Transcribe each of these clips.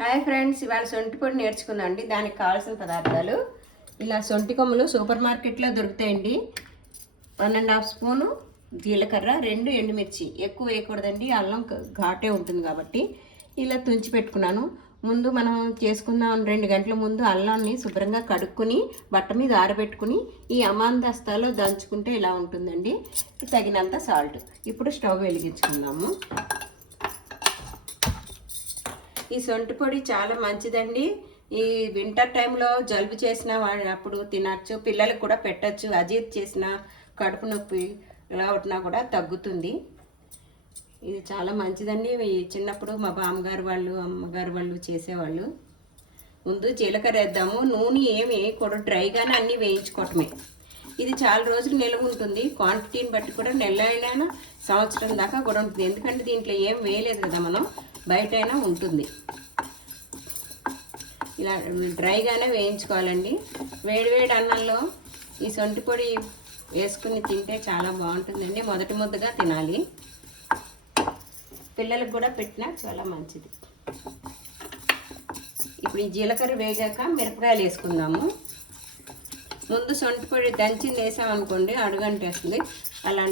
Hi friends, ఇవాళ సొంటి పొడి నేర్చుకుందామండి. దానికి కావాల్సిన పదార్థాలు ఇలా సొంటి కొమ్ములు సూపర్ మార్కెట్లో దొరుకుతాయండి. 1.5 స్పూను జీలకర్ర, 2 ఎండుమిర్చి, ఎక్కువ వేయకూడదండి, అల్లం ఘాటే ఉంటుంది కాబట్టి. ఇలా తుంచి పెట్టుకున్నాను. ముందు మనం చేసుకుందాం 2 గంటల ముందు అల్లాన్ని శుభ్రంగా కడుక్కుని బట్ట మీద ఆరబెట్టుకుని ఈ అమాందస్తాలో దంచుకుంటే ఇలా ఉంటుందండి. తగినంత సాల్ట్. ఇప్పుడు స్టవ్ వెలిగించుకుందాము. ఈ సొంటి పొడి చాలా మంచిదండి. ఈ వింటర్ టైంలో జలుబు చేసిన అప్పుడు తినచ్చు, పిల్లలకు కూడా పెట్టచ్చు. అజీర్తి చేసిన, కడుపు నొప్పి ఇలా ఉన్నా కూడా తగ్గుతుంది. ఇది చాలా మంచిదండి. చిన్నప్పుడు మా బామ్మగారు వాళ్ళు, అమ్మగారు వాళ్ళు చేసేవాళ్ళు. ముందు జీలకర్ర వేద్దాము. నూనె ఏమి వేయకూడదు, డ్రైగానే అన్నీ వేయించుకోవటమే. ఇది చాలా రోజులు నిల్వ ఉంటుంది. క్వాంటిటీని బట్టి కూడా నెల అయినా సంవత్సరం దాకా కూడా ఉంటుంది. ఎందుకంటే దీంట్లో ఏం వేయలేదు కదా, మనం బయటైనా ఉంటుంది. ఇలా డ్రైగానే వేయించుకోవాలండి. వేడివేడి అన్నంలో ఈ సొంటి పొడి వేసుకుని తింటే చాలా బాగుంటుందండి. మొదటి ముద్దగా తినాలి, పిల్లలకు కూడా పెట్టినా చాలా మంచిది. ఇప్పుడు ఈ జీలకర్ర వేగాక మిరపకాయలు వేసుకుందాము. ముందు సొంటి పొడి దంచింది వేసామనుకోండి అడుగంటేస్తుంది. అలా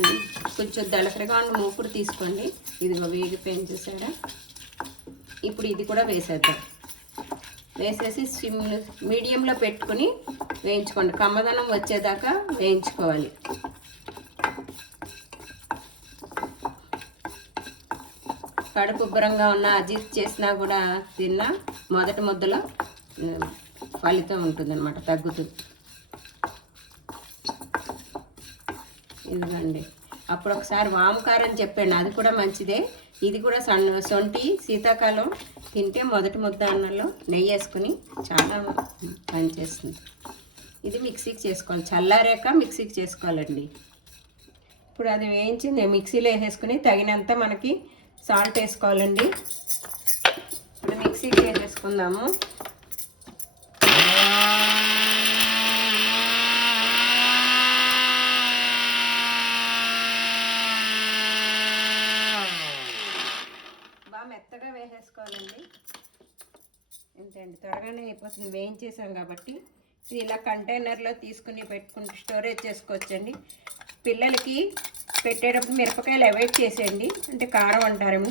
కొంచెం దళసరిగా ఉన్న మూకుడు తీసుకోండి. ఇదిగో వేగిపోయింది చూసారా. ఇప్పుడు ఇది కూడా వేసేద్దాం. వేసేసి మీడియంలో పెట్టుకుని వేయించుకోండి. కమ్మదనం వచ్చేదాకా వేయించుకోవాలి. కడుపు ఉబ్బరంగా ఉన్న అజీర్తి చేసినా కూడా తిన్నా మొదటి ముద్దలో ఫలితం ఉంటుందన్నమాట, తగ్గుతుంది. ఇదిగండి. అప్పుడు ఒకసారి వామకారం చెప్పాను, అది కూడా మంచిదే. ఇది కూడా సొంటి శీతాకాలం తింటే మొదటి ముద్ద అన్నంలో నెయ్యి వేసుకుని చాలా పనిచేస్తుంది. ఇది మిక్సీకి చేసుకోవాలి, చల్లారాక మిక్సీకి చేసుకోవాలండి. ఇప్పుడు అది వేయించింది మిక్సీలో వేసేసుకుని తగినంత మనకి సాల్ట్ వేసుకోవాలండి. ఇప్పుడు మిక్సీకి వేసేసుకుందాము. మెత్తగా వేసేసుకోవాలండి. ఇంతండి, త్వరగానే అయిపోతుంది. వేయించేసాం కాబట్టి ఇది ఇలా కంటైనర్లో తీసుకుని పెట్టుకుని స్టోరేజ్ చేసుకోవచ్చండి. పిల్లలకి పెట్టేటప్పుడు మిరపకాయలు అవాయిడ్ చేసేయండి, అంటే కారం అంటారేమో.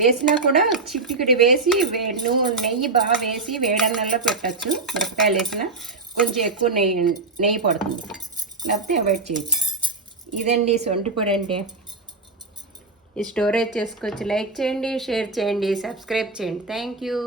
వేసినా కూడా చిటికిడి వేసి నెయ్యి బాగా వేసి వేడన్నంలో పెట్టచ్చు. మిరపకాయలు వేసినా కొంచెం ఎక్కువ నెయ్యి పడుతుంది, లేకపోతే అవాయిడ్ చేయొచ్చు. ఇదండి సొంటి పొడి అంటే. ఈ స్టోరేజ్ చేసుకోవచ్చు. లైక్ చేయండి, షేర్ చేయండి, సబ్స్క్రైబ్ చేయండి. Thank you.